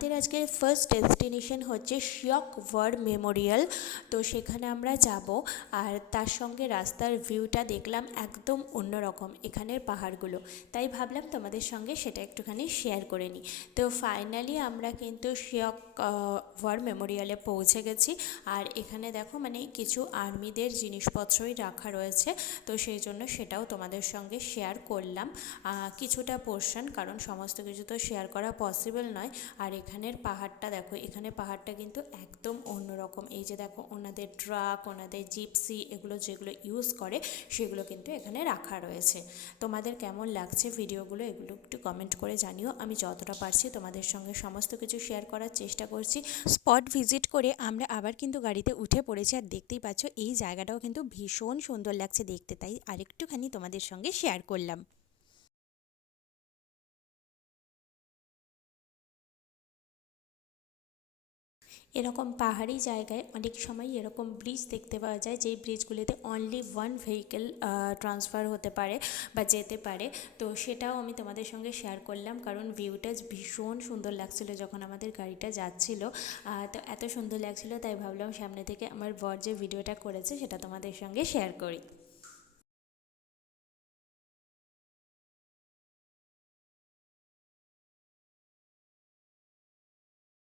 আমাদের আজকে first destination হচ্ছে শিয়ক ওয়ার মেমোরিয়াল। তো সেখানে আমরা যাব, আর তার সঙ্গে রাস্তার ভিউটা দেখলাম একদম অন্যরকম এখানের পাহাড়গুলো, তাই ভাবলাম তোমাদের সঙ্গে সেটা একটুখানি শেয়ার করে নিই। তো ফাইনালি আমরা কিন্তু শিয়ক ওয়ার মেমোরিয়ালে পৌঁছে গেছি। আর এখানে দেখো মানে কিছু আর্মিদের জিনিসপত্রই রাখা রয়েছে, তো সেই জন্য সেটাও তোমাদের সঙ্গে শেয়ার করলাম কিছুটা পোর্শন, কারণ সমস্ত কিছু তো শেয়ার করা পসিবল নয়। আর এখানের পাহাড়টা দেখো, এখানে পাহাড়টা কিন্তু একদম অন্যরকম। এই যে দেখো ওনাদের ট্রাক, ওনাদের জিপসি, এগুলো যেগুলো ইউজ করে সেগুলো কিন্তু এখানে রাখা রয়েছে। তোমাদের কেমন লাগছে ভিডিওগুলো এগুলো একটু কমেন্ট করে জানিও। আমি যতটা পারছি তোমাদের সঙ্গে সমস্ত কিছু শেয়ার করার চেষ্টা করছি। স্পট ভিজিট করে আমরা আবার কিন্তু গাড়িতে উঠে পড়েছি, আর দেখতেই পাচ্ছ এই জায়গাটাও কিন্তু ভীষণ সুন্দর লাগছে দেখতে, তাই আরেকটুখানি তোমাদের সঙ্গে শেয়ার করলাম। এরকম পাহাড়ি জায়গায় অনেক সময় এরকম ব্রিজ দেখতে পাওয়া যায়, যেই ব্রিজগুলিতে অনলি ওয়ান ভেহিকেল ট্রান্সফার হতে পারে বা যেতে পারে। তো সেটাও আমি তোমাদের সঙ্গে শেয়ার করলাম, কারণ ভিউটা ভীষণ সুন্দর লাগছিলো যখন আমাদের গাড়িটা যাচ্ছিলো। তো এত সুন্দর লাগছিলো তাই ভাবলাম সামনে থেকে আমার বর যে ভিডিওটা করেছে সেটা তোমাদের সঙ্গে শেয়ার করি।